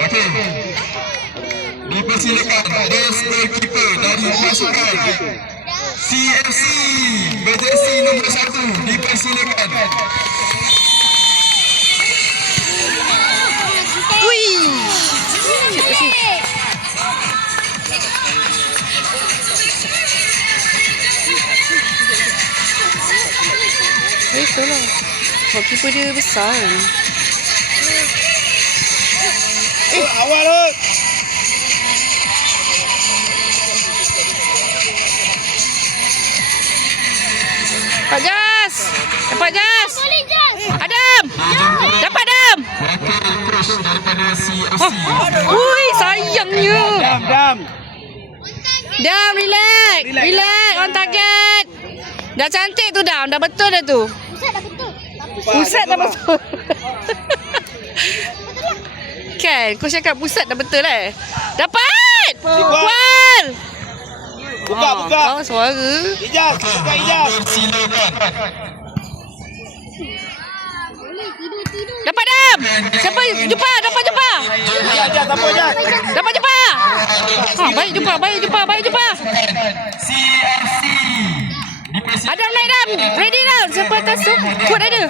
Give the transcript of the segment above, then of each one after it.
Okey. Dipersilakan best goalkeeper dari pasukan CFC berjersey nombor 1 dipersilakan. Itulah. Goalkeeper dia besar. Awal tu. Dapat Jas. Dapat Jas. Adam. Dapat Adam. Terus daripada CFC. Ui, sayangnya. Dam, relax. Relax, on target. Dah cantik tu Dam. Dah betul dah tu. Pusat dah betul. Kan, kau cakap pusat dah betul Dapat! Kual! Buka. Kau suara. Ijaz, buka Ijaz. Silakan. Dapat Dam! Siapa jumpa? Dapat jumpa! Ijaz, apa Ijaz? Dapat jumpa! Baik jumpa. CFC. Adam naik Dam! Ready Dam! Siapa atas tu? Kut ada!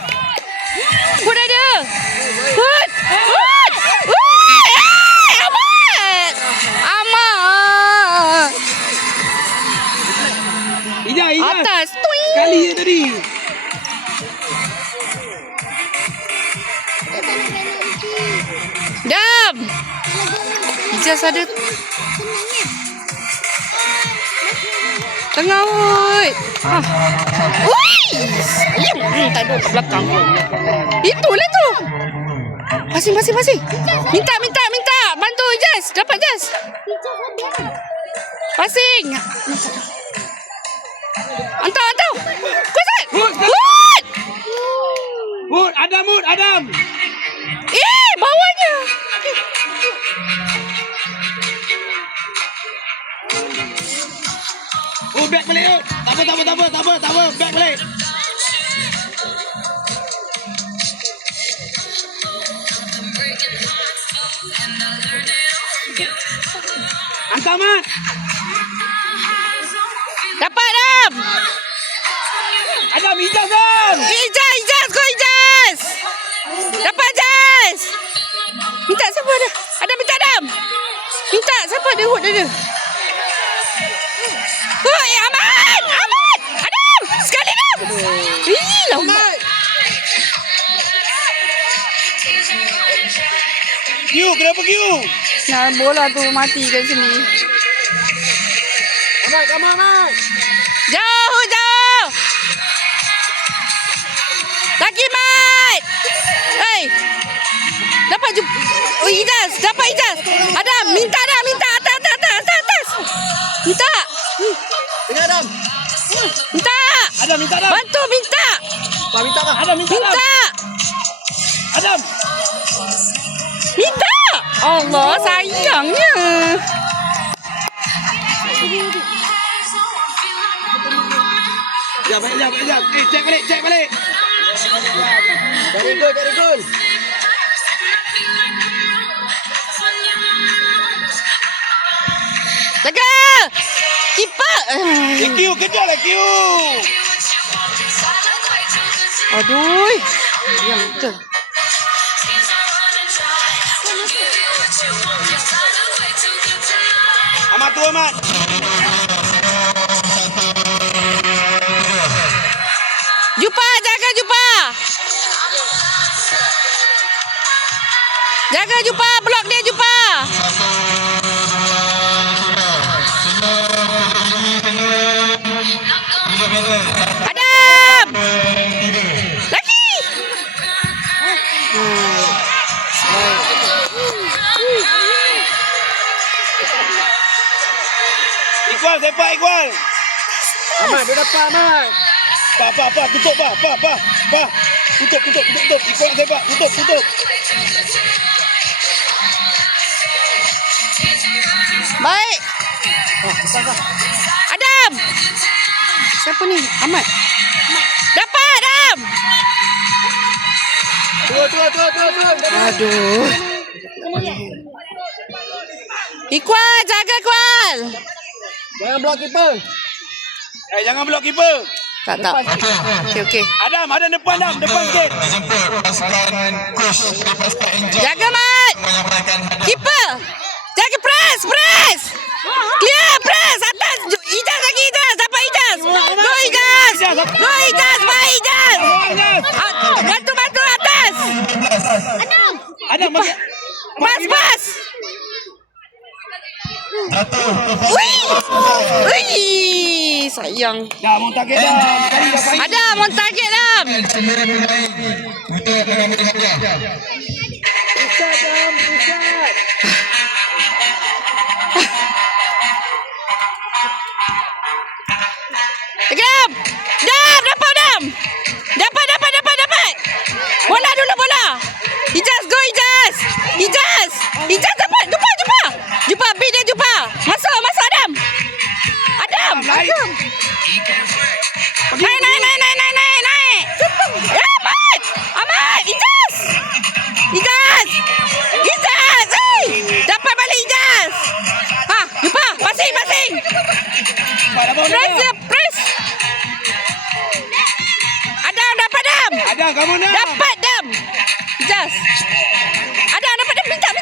Kut! Amat! Ijaz. Atas! Tuing! Kali je tadi. Dam! Ijaz ada tengah woi. Ui! Tak ada kat belakang. Itulah tu. Pasing. Minta. Bantu Ijaz. Dapat Ijaz. Pasing. Hantar. Kusat. Hut. Adam. Bawahnya. Back balik tu. Tak apa. Back balik. Hantar Mat. Dapat Dam. Adam, Ijaz Adam. Ijaz. Kau Ijaz. Dapat Ijaz. Minta siapa ada? Adam minta Dam. Minta siapa ada hut dia? Aman. Adam. Sekali Dam. Lambat. Kenapa Q? Nah, bola tu mati kat sini. Amat. Jauh. Lagi Mat. Dapat jumpa. Ijaz. Dapat Ijaz. Adam, minta. Atas. Minta. Ini Adam. Minta. Adam minta Adam. Bantu minta. Minta bang. Adam minta. Adam. Minta. Allah sayangnya. Sekejap. Cek balik. Very good. Jaga. Kipas. Q, kejarlah Q. Aduh. Yang betul. Amat. Jaga jumpa. Blok dia jumpa. Adam. Lagi. Iqbal. Amat, dia dapat Amat. Pa. Tutup pa. Tutup. Iqbal sepak. Tutup. Baik. Adam. Siapa ni? Ahmad. Dapat Adam. Dua. Aduh. Iqbal, jaga Iqbal. Jangan blok keeper. Jangan blok keeper. Tak. Okey. Adam depan Adam. Depan sikit. Dijemput pasukan coach daripada Angel Jaga Mat. menyempurnakan hadiah. Keeper. Jaga press. Clear press atas. Ijaz lagi Ijaz. Dapat Ijaz. Go Ijaz. Baik Ijaz. Bantu atas. Adam bagi. Pas. Wih, sayang. Dah mau target dah. Sekali dah faham. Adam, on target Adam. 9 pemain untuk mengambil hadiah. Dam, dapat Dam. Dapat. Bola dulu bola. Ijaz go Ijaz. Ijaz dapat. Jumpa B dia jumpa. Masuk Adam. Naik. Naik. Ya, Ahmad. Ijaz. Dapat balik Ijaz. Jumpa. Passing. Press. Adam dapat Adam. Adam kamu nak. Dapat Dam. Ijaz. Adam dapat Dam. Minta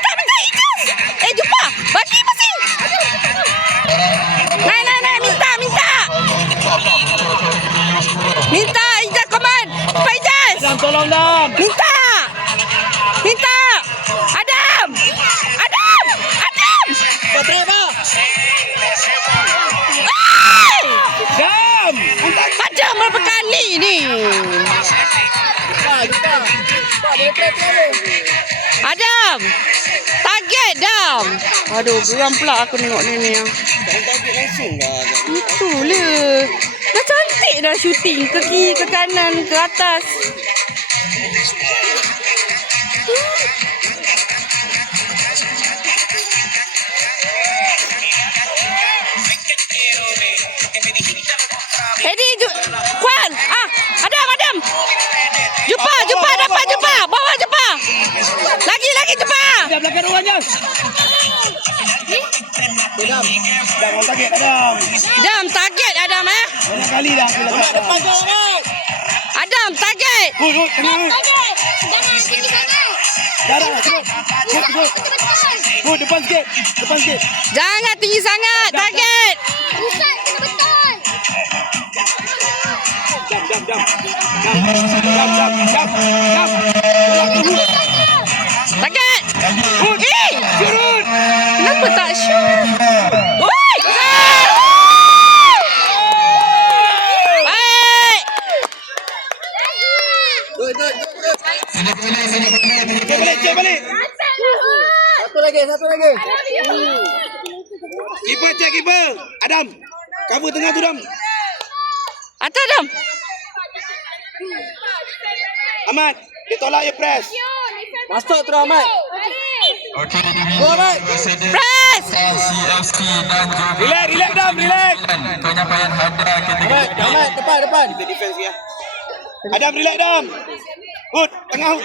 Ijaz. Jumpa. Bagi passing. Naik. Minta Ijaz command. Cepat Ijaz. Adam tolong Dam. Minta. Adam. Dam. Adam berapa kali ni? Adam. Target Dam. Aduh, geram pula aku tengok ni. Target langsung lah. Itulah. Dah cantik dah shooting. Ke kiri, ke kanan, ke atas. Hedi, Kuan. Adam. Jumpa. Dapat jumpa. Bawah jumpa. Lagi jumpa. Dah belakang orang je. Dam mau target Adam. Dam, target Adam Banyak kali dah. Depan kau Ahmad. Adam, target. Tengah. Jangan tinggi sangat. Darah. Depan sikit. Jangan tinggi sangat. Target. Pusat kena betul. Jam. Target. Turun. Kenapa tak shoot? Baik. Cek balik. Satu lagi. Keeper. Adam. Cover tengah tu Dam. Atas Adam. Ahmad, dia tolak je press. Masuk terus Ahmad. Okey, Press. CFC dan Relax Dam, relax. penyampaian hadiah kategori Ahmad, depan. Kita defense ya. Adam, relax Dam. Hud, tengah.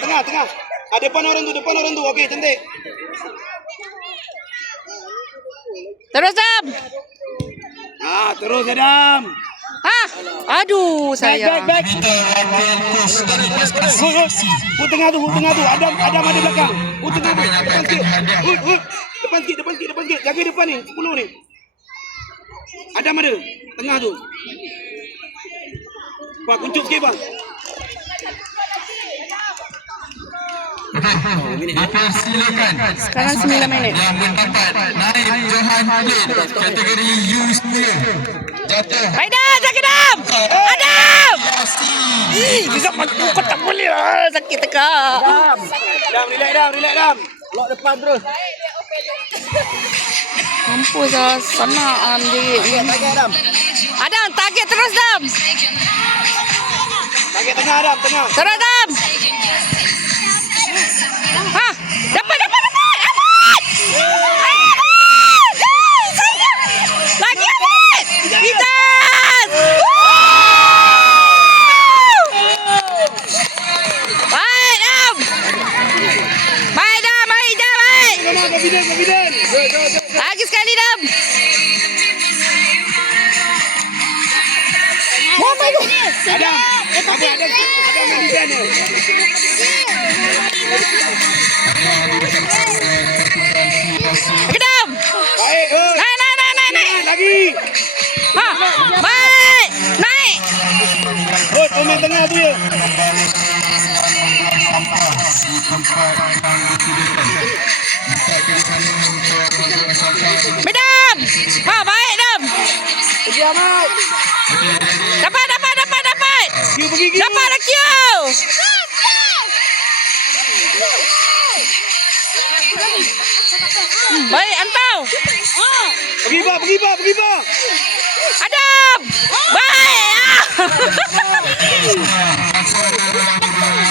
Depan orang tu. Okey, cantik. Terus Dam. Terus Adam. Aduh, sayang. Back. kita wakil coach dari pasukan CFC Hud tengah tu. Adam ada belakang. Hud tengah tu. menyampaikan hadiah. Hud. Depan sikit. Jaga depan ni. 10 ni. Adam ada. Tengah tu. Pak, kuncup sikit bang. Dipersilakan Sekarang 9 minit. yang mendapat Naib Johan Plate kategori U9 jatuh Baik Dam, jaga Dam. Adam. Bisa Kau tak boleh lah. Sakit tekak. Dam, relax Dam. Lock depan terus. Mampus lah. Sana dia. Target Adam. Adam, target terus Dam. Target tengah Adam, tengah. Terus Dam. Dapat. Lagi Ahmad. Ijaz. Baik Dam. Baik. Confident. Lagi Medam. Ha, baik Dam. Pergi Ahmad. Dapat. Pergi. Dapat lah Q. Baik, Antau. Pergi ba. Adam. Baik.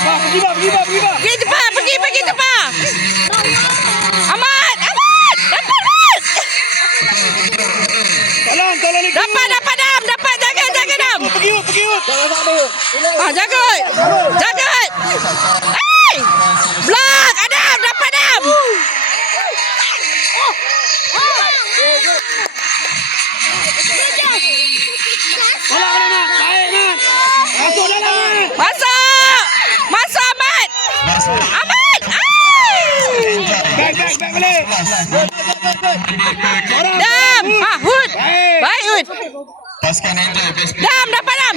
Ba, pergi ba. Pergi cepat, pergi cepat. Ahmad. Dapat. Tolong ni. Dapat Dam. Dapat, jaga Dam. Pergi Ut. Jangan sama. Ah, jaga. Hey! Blok, Adam, dapat Adam. Tolong ni Mat. Baik Mat. Masuk dalam Mat. Masuk Ahmad. Ahmad. Ay! Baik boleh. Dam. Ha, Hud. Baik Hud. Lepaskan Angel. Dam, dapat Dam.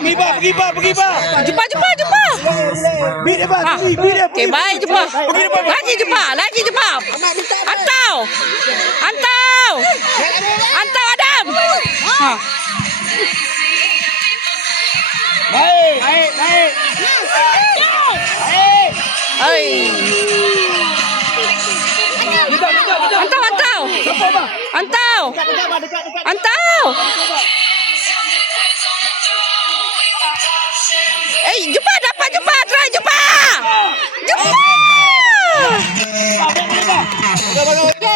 Pergi ba. Jumpa. Beat dia ba. Ha. Beat dia. Okey, baik jumpa. Lagi jumpa. Antau Adam. Ha. Baik. Ai. Antau. Jumpa. Try jumpa.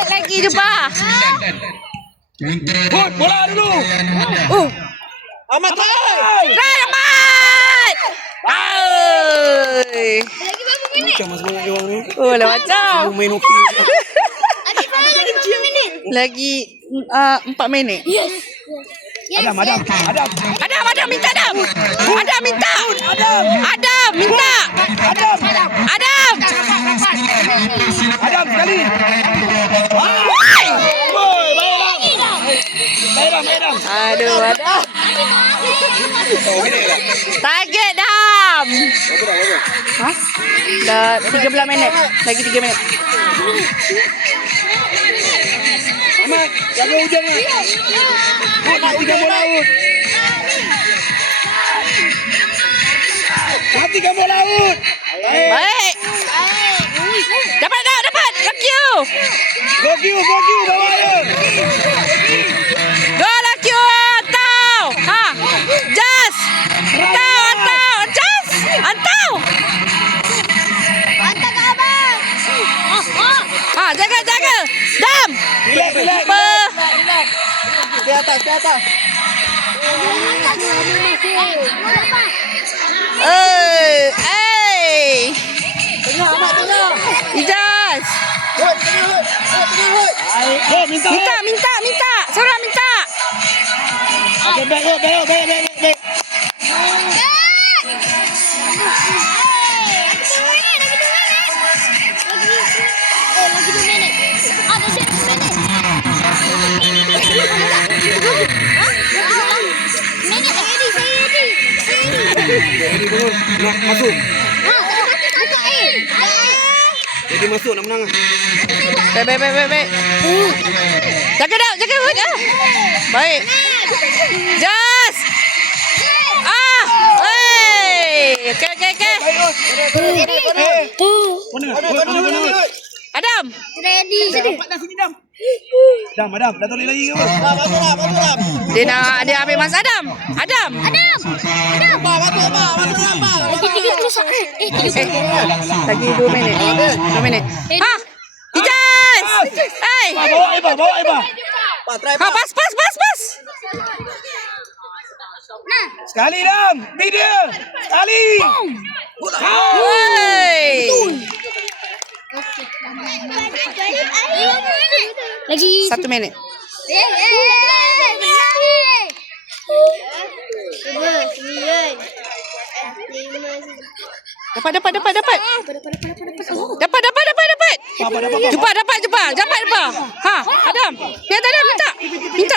Lagi jumpa. Ut, bola dulu. Ahmad try. Try Ahmad. Ai. Macam semangat dia orang ni. Oh, lah macam. Main hoki. Lagi 4 minit. Yes. Adam. Adam minta Adam. Adam minta. Adam sekali. Woi. Baik. Aduh, Adam. Target Dam. Ha? Dah 13 minit. Lagi 3 minit. Ahmad, jaga hujung ni. Ut, matikan bola Ut. Baik. Dapat. Lakyu. Go Q, bawa dia. Go Lakyu. Antau. Ha. Jas. Antau. Ha, jaga. Dam. Relax. Di atas. Tengah Ahmad, tengah. Ijaz. Tengah. Go, minta. Seorang minta. Okay, baik. Lagi 2 minit. Ada 1 minit. Nak masuk. Ha, Jadi masuk nak menang. Baik. Jaga Hud. Baik. Jas. Okey. Mana? Adam. Ready. Adam, dah toleh lagi ke apa? Dia ambil masa Adam. Lagi 2 minit. Ha. Ijaz. Hey. Bawa Eva. Ha, pas. Sekali Dam. Video. Sekali. Woi. Lagi 1 minit. Dapat. Dapat. Ha, Adam. Dia ada minta.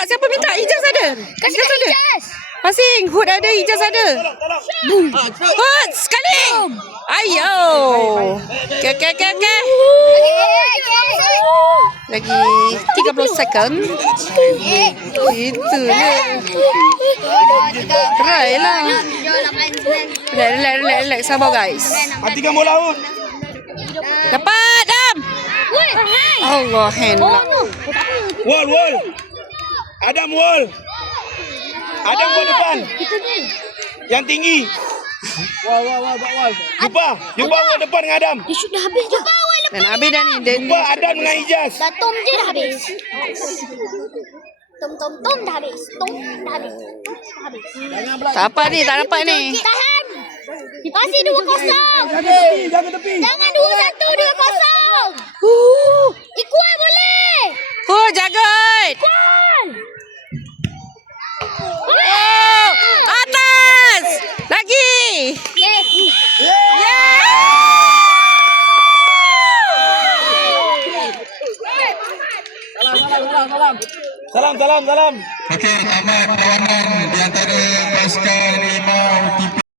Siapa minta? Ijaz ada. Kasih Ijaz. Masing Hud ada, Ijaz ada. Hud sekali. Ayo. Okey. Lagi. Lagi 30 second. Itu dia. Kerai lah. Relax. Sabar guys. Matikan bola Hud. Dapat, Dam. Allah, hand lah. Wall. Adam wall. Adam wall depan. Yang tinggi. Wal. Jumpa wall depan dengan Adam. Dia shoot dah habis dah. Dan habis dah ni. Jumpa Adam dengan Ijaz. Dah tom je dah habis. Tom dah habis. Tom dah habis. Tak apa ni, tak dapat ni. Tahan. Masih 2-0. Jaga tepi. Jangan 2-1, 2-0. Equal boleh. Oh, jaga. Equal. Oh, atas. Lagi. Yes. Salam. Salam. Okey, tamat perlawanan di antara Baskal 5 UTP